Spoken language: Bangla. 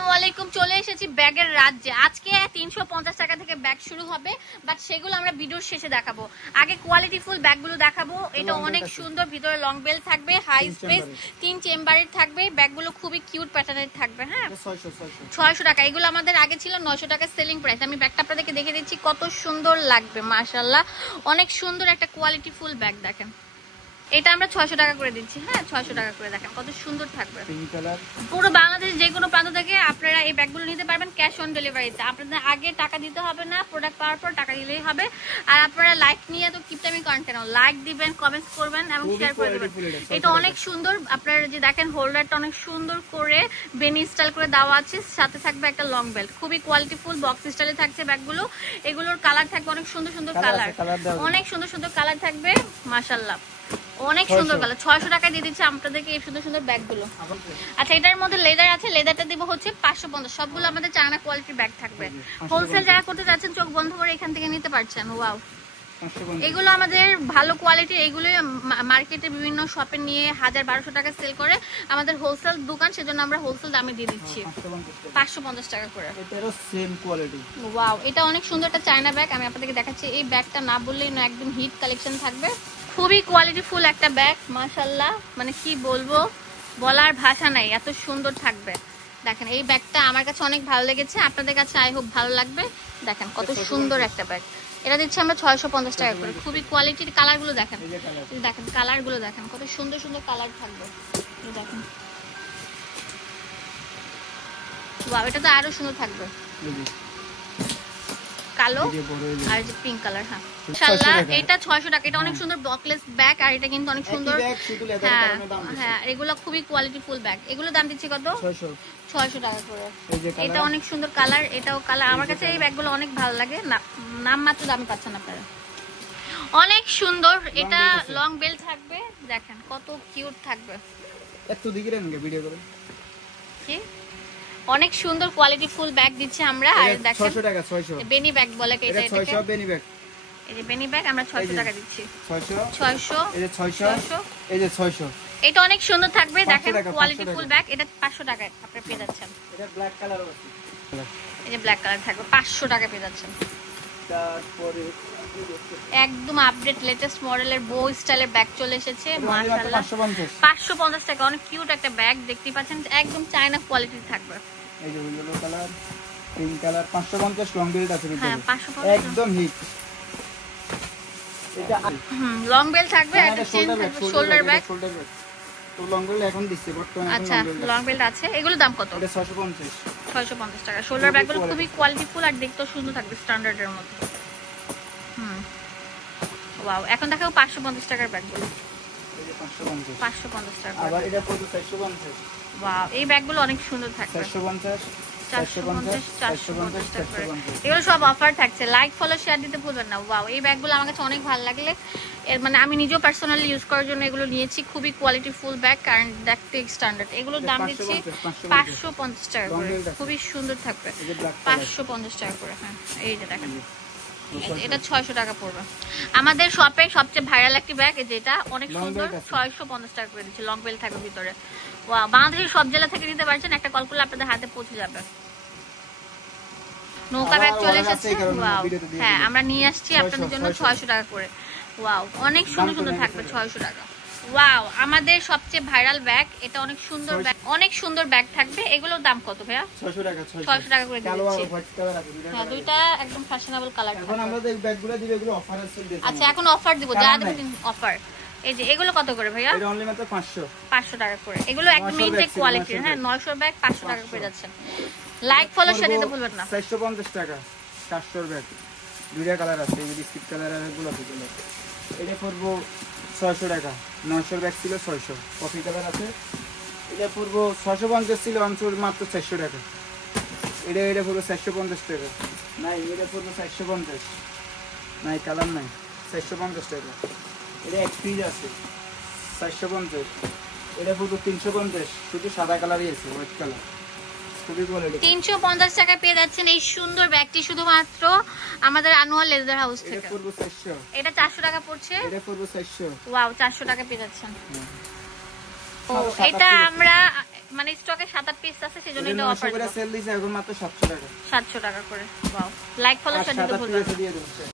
আসসালামু আলাইকুম, চলে এসেছি ব্যাগের রাজ্যে। আজকে 350 টাকা থেকে ব্যাগ শুরু হবে, বাট সেগুলো আমরা ভিডিওর শেষে দেখাবো। আগে কোয়ালিটিফুল ব্যাগগুলো দেখাবো। এটা অনেক সুন্দর, ভিতরে লং বেল থাকবে, হাই স্পেস, 3 চেম্বারের থাকবে। ব্যাগগুলো খুবই কিউট প্যাটার্নের থাকবে। হ্যাঁ, 600 টাকা। এগুলো আমাদের আগে ছিল 900 টাকা সেলিং প্রাইস। আমি ব্যাগটা আপনাদেরকে দেখে দিচ্ছি, কত সুন্দর লাগবে মাশাআল্লাহ। অনেক সুন্দর একটা কোয়ালিটিফুল ব্যাগ। দেখেন, এটা আমরা 600 টাকা করে দিচ্ছি। হ্যাঁ, 600 টাকা করে। দেখেন কত সুন্দর থাকবে। পুরো বাংলাদেশ যে কোনো প্রান্ত থেকে আপনারা এই ব্যাগগুলো নিতে পারবেন ক্যাশ অন ডেলিভারিতে। আপনাদের আগে টাকা দিতে হবে না, প্রোডাক্ট পাওয়ার পর টাকা দিলেই হবে। আর আপনারা লাইক নিয়ে তো কিপটামি করেন কেন? লাইক দিবেন, কমেন্টস করবেন এবং শেয়ার করে দেবেন। এটা অনেক সুন্দর। আপনারা যে দেখেন হোল্ডারটা অনেক সুন্দর করে বেনি স্টাইল করে দেওয়া আছে, সাথে থাকবে একটা লং বেল্ট। খুবই কোয়ালিটিফুল বক্স স্টাইলে থাকছে ব্যাগগুলো। এগুলোর কালার থাকবে অনেক সুন্দর সুন্দর কালার, অনেক সুন্দর সুন্দর কালার থাকবে মাশাআল্লাহ। অনেক সুন্দর কালার। 600 টাকায় দিয়ে দিচ্ছে আপনাদেরকে এই সুন্দর সুন্দর ব্যাগগুলো। আচ্ছা, এটার মধ্যে লেদার আছে, লেদারটা দিব হচ্ছে 550। সবগুলো আমাদের চায়না কোয়ালিটির ব্যাগ থাকবে। হোলসেল যারা করতে যাচ্ছেন চোখ বন্ধ করে এখান থেকে নিতে পারছেন। ওয়াও, এগুলো আমাদের ভালো কোয়ালিটি। এগুলো মার্কেটে বিভিন্ন শপে নিয়ে 1000-1200 টাকা সেল করে। আমাদের হোলসেল দোকান, সেজন্য আমরা হোলসেল দামে দিয়ে দিচ্ছি 550 টাকা করে। এটারও সেম কোয়ালিটি। ওয়াও, এটা অনেক সুন্দর একটা চায়না ব্যাগ। আমি আপনাদেরকে দেখাচ্ছি। এই ব্যাগটা না বললেই না, একদম হিট কালেকশন থাকবে। খুবই কোয়ালিটিফুল একটা ব্যাগ মাশাআল্লাহ। মানে কি বলবো, বলার ভাষা নাই, এত সুন্দর থাকবে। দেখেন, এই ব্যাগটা আমার কাছে অনেক ভালো লেগেছে, আপনাদের কাছে আই হোপ ভালো লাগবে। দেখেন কত সুন্দর একটা ব্যাগ। এটা দিচ্ছি আমরা 650 টাকা করে। খুবই কোয়ালিটির। কালারগুলো দেখেন, দেখেন কালারগুলো দেখেন, কত সুন্দর সুন্দর কালার থাকবে। দেখেন, ওয়াও, এটা তো আরো সুন্দর থাকবে, কালো আর যে পিঙ্ক কালার। হ্যাঁ মাশাআল্লাহ, এটা 600 টাকা। এটা অনেক সুন্দর বকলেস ব্যাগ, আর এটা কিন্তু অনেক সুন্দর। হ্যাঁ, এগুলো খুবই কোয়ালিটিফুল ব্যাগ। এগুলো দাম দিচ্ছি কত? 600 টাকা করে। এটা অনেক সুন্দর কালার, এটাও কালার। আমার কাছে এই ব্যাগগুলো অনেক ভালো লাগে। নাম মাত্র দাম পাচ্ছেন আপনারা। অনেক সুন্দর। এটা লং বেল থাকবে, দেখেন কত কিউট থাকবে। একটু দিকে রেন ভিডিও করে। কি অনেক সুন্দর কোয়ালিটিফুল ব্যাগ দিচ্ছি আমরা। আর দেখেন 600 টাকা। 600 বেনি ব্যাগ বলে কি? এটা 600 বেনি ব্যাগ। এই যে বেনি ব্যাগ আমরা 600 টাকা দিচ্ছি। 600 এই যে 600 এই যে 600। এটা অনেক সুন্দর থাকবে। দেখেন কোয়ালিটিফুল ব্যাগ। এটা 500 টাকায় আপনি পেয়ে যাচ্ছেন। এটা ব্ল্যাক কালার আছে, এই যে ব্ল্যাক কালার থাকবে, 500 টাকা পেয়ে যাচ্ছেন। তারপরে একদম আপডেট লেটেস্ট মডেলের বো স্টাইলের ব্যাগ চলে এসেছে মাশাআল্লাহ। 550 টাকা। অনেক কিউট একটা ব্যাগ দেখতে পাচ্ছেন, একদম চায়না কোয়ালিটির থাকবে। এই যে yellow colour, pink colour, 550 long belt আছে ভিতরে। হ্যাঁ, 550 একদম হিট। এটা লং বেল থাকবে, একটা চেন থাকবে, শোল্ডার ব্যাগ। তো লং বেল্ট এখন দিচ্ছে বর্তমানে। আচ্ছা, লং বেল্ট আছে। এগুলো দাম কত? এটা 650। 650 টাকা। শোল্ডার ব্যাগগুলো খুবই কোয়ালিটিফুল আর দেখতেও সুন্দর থাকবে, স্ট্যান্ডার্ডের মধ্যে। ওয়াও, এখন দেখাও 550 টাকার ব্যাগগুলো। এই যে 550 550 টাকা। আবার এটা কত? 450। ওয়াও, এই ব্যাগগুলো অনেক সুন্দর থাকবে। 450 450 450 টাকা। এগুলো সব অফার থাকছে। লাইক ফলো শেয়ার দিতে ভুলবেন না। ওয়াও, এই ব্যাগগুলো আমার কাছে অনেক ভালো লাগলে, এর মানে আমি নিজেও পার্সোনালি ইউজ করার জন্য এগুলো নিয়েছি। খুবই কোয়ালিটিফুল ব্যাগ, কারণ দেখতে স্ট্যান্ডার্ড। এগুলোর দাম দিচ্ছি 550 টাকা করে। খুবই সুন্দর থাকবে, 550 টাকা করে। হ্যাঁ, এই যে দেখেন, এটা 600 টাকা পড়বে। আমাদের শপে সবচেয়ে ভাইরাল একটি ব্যাগ, যেটা অনেক সুন্দর, 650 টাকা করে দিচ্ছি। লং বেল থাকবে ভিতরে। ওয়াও, বাংলাদেশের সব জেলা থেকে নিতে পারছেন। একটা কল করলে আপনাদের হাতে পৌঁছে যাবে। নৌকা ব্যাগ চলে এসেছে। ওয়াও, হ্যাঁ, আমরা নিয়ে আসছি আপনাদের জন্য 600 টাকা করে। ওয়াও, অনেক সুন্দর সুন্দর থাকবে 600 টাকা। ওয়াও, আমাদের সবচেয়ে ভাইরাল ব্যাগ। এটা অনেক সুন্দর ব্যাগ, অনেক সুন্দর ব্যাগ থাকবে। এগুলোর দাম কত ভাইয়া? 600 টাকা। 600 টাকা করে দিচ্ছি। কালো আর হোয়াইট কালার আছে। হ্যাঁ, দুইটা একদম ফ্যাশনেবল কালার। এখন আমরা এই ব্যাগগুলো দিব, এগুলো অফার আছে। আচ্ছা, এখন অফার দিব, যা দেবেন অফার। এই যে এগুলো কত করে ভাইয়া? এটা অনলি মাত্র 500 টাকা করে। এগুলো একদম ইনটেক কোয়ালিটির। হ্যাঁ, 900 ব্যাগ 500 টাকা পেয়ে যাচ্ছেন। লাইক ফলো শেয়ার দিতে ভুলবেন না। 450 টাকা 400 ব্যাগ। দুইটা কালার আছে, এই যে বিস্কিট কালার আর এগুলো আছে। এটা করব 600 টাকা। 900 ব্যাগ ছিল 600। কফি কালার আছে, এটা করব 650 ছিল, অনসোল মাত্র 400 টাকা। এটা করব 450 টাকা। নাই, এটা করব 450। নাই, কালার নাই, 450 টাকা। এটা এক পিস আছে 450। এটা পুরো 350, শুধু সাদা কালারই আছে, হোয়াইট কালার। খুবই কোয়ালিটি। 350 টাকা পেয়ে যাচ্ছেন এই সুন্দর ব্যাগটি শুধুমাত্র আমাদের আনোয়ার লেদার হাউস থেকে। এটা পুরো 400। এটা 400 টাকা পড়ছে। এটা পুরো 400। ওয়াও, 400 টাকা পেয়ে যাচ্ছেন। এটা আমরা মানে স্টকে 7-8 পিস আছে সেজন্য এটা অফার করে সেল দিছে এখন মাত্র 700 টাকা 700 টাকা করে। ওয়াও, লাইক ফলো শেয়ার দিতে ভুলবেন না।